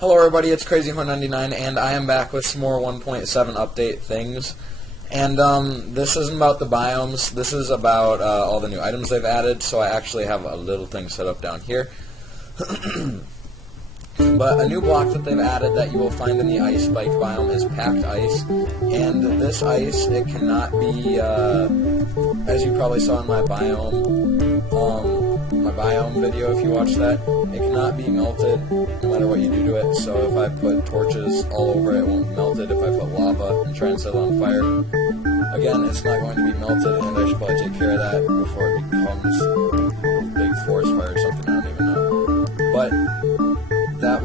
Hello everybody, it's CrazyHorn99, and I am back with some more 1.7 update things. And this isn't about the biomes, this is about all the new items they've added, so I actually have a little thing set up down here. But a new block that they've added that you will find in the ice spike biome is packed ice, and this ice, it cannot be, as you probably saw in my biome video if you watched that, it cannot be melted no matter what you do to it. So if I put torches all over it, it won't be melted. If I put lava and try and set it on fire, again, it's not going to be melted, and I should probably take care of that before it becomes a big forest fire or something. I don't even know. But that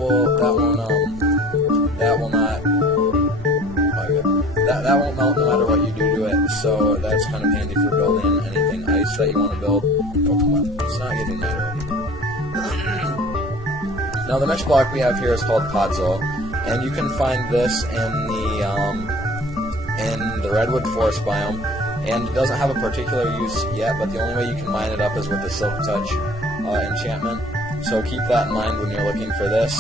won't melt no matter what you do to it, so that's kind of handy for building anything ice that you want to build. Oh, come on, it's not getting night already. Now the next block we have here is called Podzol, and you can find this in the redwood forest biome, and it doesn't have a particular use yet, but the only way you can mine it up is with the Silk Touch enchantment, so keep that in mind when you're looking for this.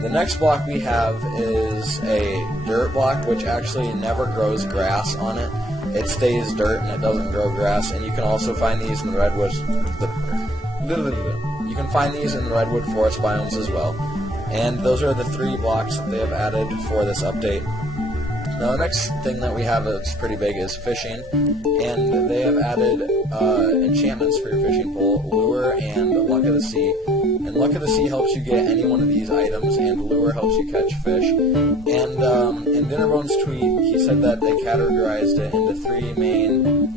The next block we have is a dirt block, which actually never grows grass on it. It stays dirt and it doesn't grow grass, and you can also find these in the redwood. You can find these in the redwood forest biomes as well. And those are the 3 blocks that they have added for this update. Now the next thing that we have that's pretty big is fishing, and they have added enchantments for your fishing pole, Lure and Luck of the Sea. And Luck of the Sea helps you get any one of these items, and Lure helps you catch fish. And in Dinnerbone's tweet, he said that they categorized it into 3 main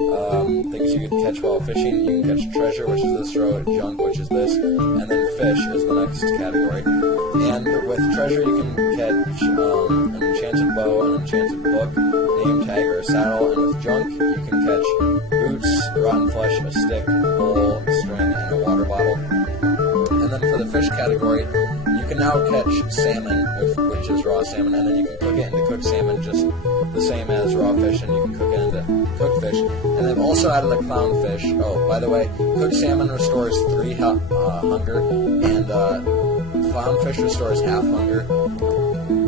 things you can catch while fishing. You can catch treasure, which is this row, junk, which is this, and then fish is the next category. And with treasure, you can catch an enchanted bow, an enchanted book, name tag, or a saddle, and with junk, you can catch boots, rotten flesh, a stick, bowl, string, and a water bottle. And then for the fish category, you can now catch salmon, which is raw salmon, and then you can cook it into cooked salmon just the same as raw fish, and you can cook it into cooked fish. And they've also added a clownfish. Oh, by the way, cooked salmon restores 3 hunger, and clownfish restores half hunger.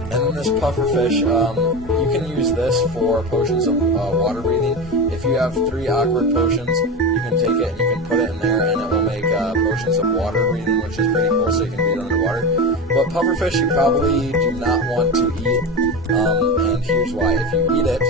And then this pufferfish, you can use this for potions of water breathing. If you have 3 awkward potions, you can take it and you can put it in there, and it will make potions of water breathing, which is pretty cool, so you can breathe underwater. But pufferfish you probably do not want to eat, and here's why. If you eat it,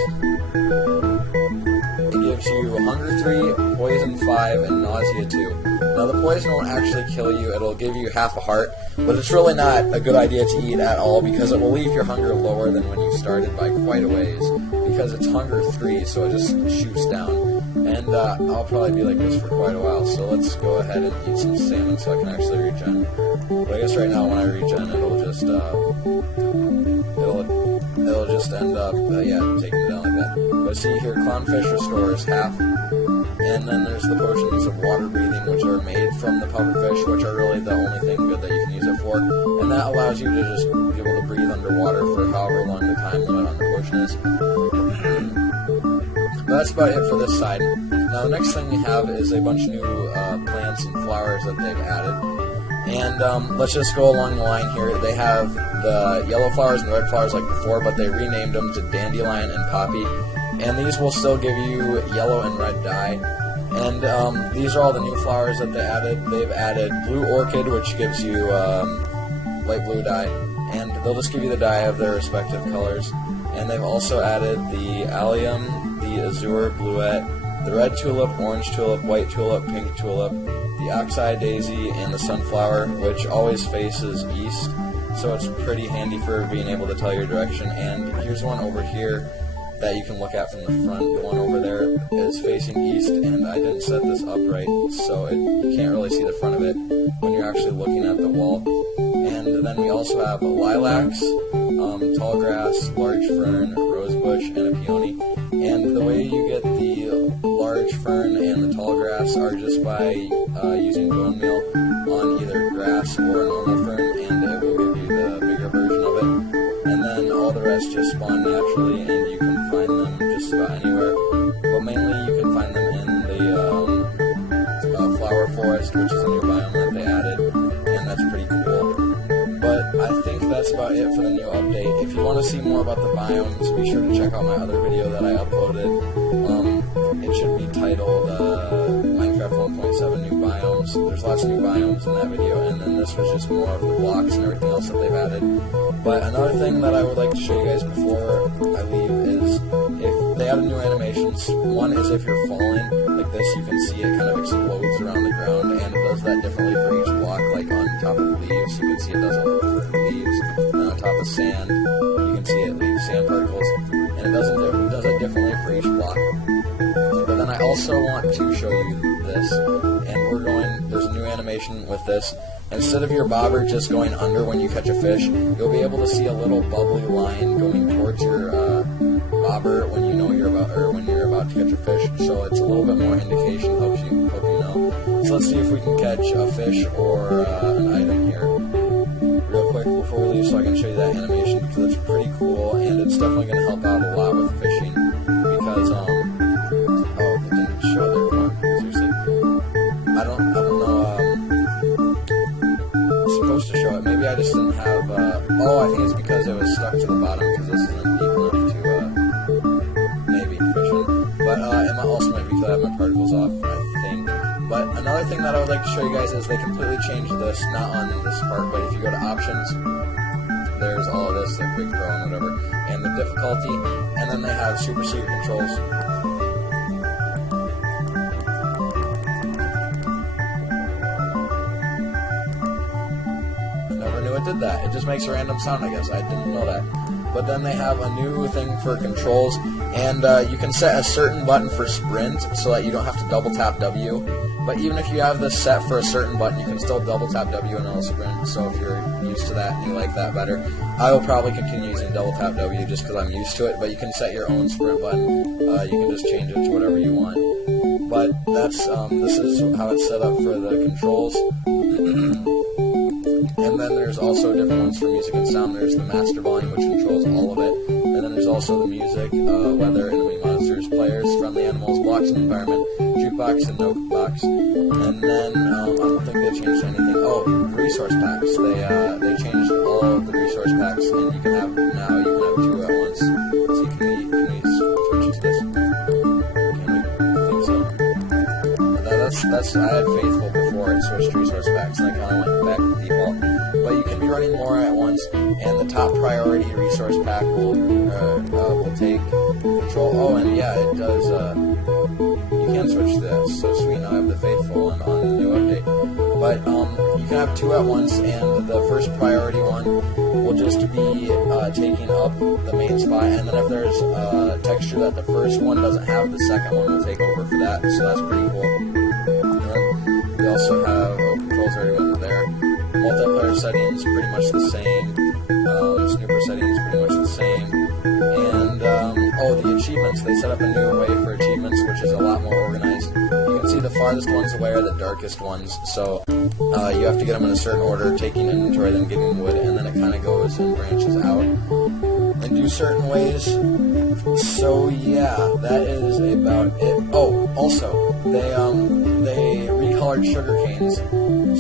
it gives you hunger 3, poison 5, and nausea 2. Now the poison won't actually kill you, it'll give you half a heart, but it's really not a good idea to eat at all, because it will leave your hunger lower than when you started by quite a ways, because it's hunger 3, so it just shoots down. And I'll probably be like this for quite a while, so let's go ahead and eat some salmon so I can actually regen. But I guess right now when I regen, it'll just end up, taking it down like that. But see here, clownfish restores half, and then there's the potions of water breathing, which are made from the pufferfish, which are really the only thing good that you can use it for, and that allows you to just be able to breathe underwater for however long the time limit on the potion is. But that's about it for this side. Now the next thing we have is a bunch of new plants and flowers that they've added. And let's just go along the line here. They have the yellow flowers and the red flowers like before, but they renamed them to dandelion and poppy. And these will still give you yellow and red dye. And these are all the new flowers that they added. They've added blue orchid, which gives you light blue dye. And they'll just give you the dye of their respective colors. And they've also added the allium, the azure bluette, the red tulip, orange tulip, white tulip, pink tulip, the oxeye daisy, and the sunflower, which always faces east, so it's pretty handy for being able to tell your direction. And here's one over here that you can look at from the front. The one over there is facing east, and I didn't set this up right, so you can't really see the front of it when you're actually looking at the wall. And then we also have lilacs, tall grass, large fern, rosebush, and a peony. And the way you get the large fern and the tall grass are just by using bone meal on either grass or a normal fern, and it will give you the bigger version of it. And then all the rest just spawn naturally, and you can find them just about anywhere. But mainly you can find them in the flower forest, which is a new biome that they added, and that's pretty cool. But I think that's that's about it for the new update. If you want to see more about the biomes, be sure to check out my other video that I uploaded. It should be titled Minecraft 1.7 New Biomes. There's lots of new biomes in that video, and then this was just more of the blocks and everything else that they've added. But another thing that I would like to show you guys before I leave is if they added new animations. One is if you're falling like this, you can see it kind of explodes around the ground, and it does that differently for each block. Like on top of leaves, you can see it does it for leaves, and on top of sand, you can see it leaves sand particles, and it does it differently for each block. But then I also want to show you this, and there's a new animation with this. Instead of your bobber just going under when you catch a fish, you'll be able to see a little bubbly line going towards your bobber when you know when you're about to catch a fish. So it's a little bit more indication, hope you know. So let's see if we can catch a fish or an item here real quick before we leave, so I can show you that animation, because it's pretty cool and it's definitely going to help out a lot with fishing. Because oh, it didn't show there. Come on, seriously. I don't know. Supposed to show it. Maybe I just didn't have. Oh, I think it's because it was stuck to the bottom, because this isn't deep enough to maybe fishing. But it also might be because I have my particles off, I think. But another thing that I would like to show you guys is they completely changed this, not on this part, but if you go to options, there's all of this, like quick throw and whatever, and the difficulty, and then they have super secret controls. It did that. It just makes a random sound, I guess. I didn't know that. But then they have a new thing for controls, and you can set a certain button for sprint so that you don't have to double tap W. But even if you have this set for a certain button, you can still double tap W and it'll sprint. So if you're used to that and you like that better, I will probably continue using double tap W just because I'm used to it. But you can set your own sprint button. You can just change it to whatever you want. But that's this is how it's set up for the controls. And then there's also different ones for music and sound. There's the master volume, which controls all of it. And then there's also the music, weather, enemy monsters, players, friendly animals, blocks and environment, jukebox and note box. And then I don't think they changed anything. Oh, resource packs. They changed all of the resource packs, and you can have two at once. So can we switch to this? Can we? I think so. That's I had Faithful before it switched to resource packs, and I kind of went back to default. But you can be running more at once, and the top priority resource pack will take control. Oh, and yeah, it does. You can switch to that. So sweet. Now I have the Faithful one on the new update. But you can have two at once, and the first priority one will just be taking up the main spot. And then if there's a texture that the first one doesn't have, the second one will take over for that. So that's pretty cool. And then we also have controls already went there. Multiplayer settings pretty much the same. Snooper settings pretty much the same. And the achievements. They set up a new way for achievements, which is a lot more organized. You can see the farthest ones away are the darkest ones. So you have to get them in a certain order, taking inventory, then getting wood, and then it kind of goes and branches out and do certain ways. So yeah, that is about it. Oh, also they recolored sugar canes.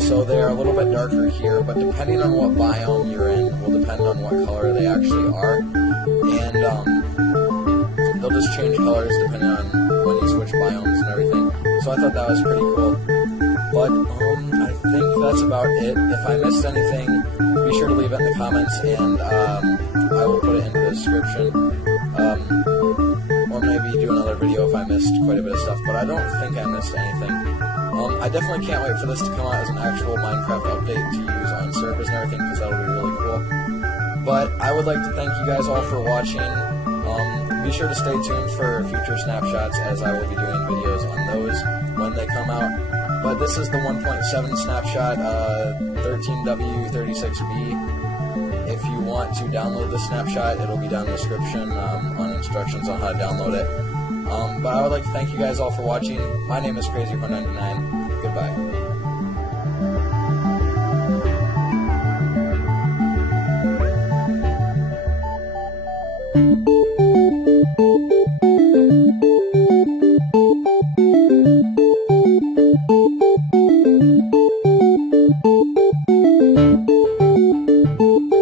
So they are a little bit darker here, but depending on what biome you're in will depend on what color they actually are. And they'll just change colors depending on when you switch biomes and everything. So I thought that was pretty cool. But I think that's about it. If I missed anything, be sure to leave it in the comments, and I will put it in the description. Or maybe do another video if I missed quite a bit of stuff, but I don't think I missed anything. I definitely can't wait for this to come out as an actual Minecraft update to use on servers and everything, because that'll be really cool. But I would like to thank you guys all for watching. Be sure to stay tuned for future snapshots, as I will be doing videos on those when they come out. But this is the 1.7 snapshot, 13W36B. If you want to download the snapshot, it'll be down in the description on instructions on how to download it. But I would like to thank you guys all for watching. My name is Crazy199. Goodbye.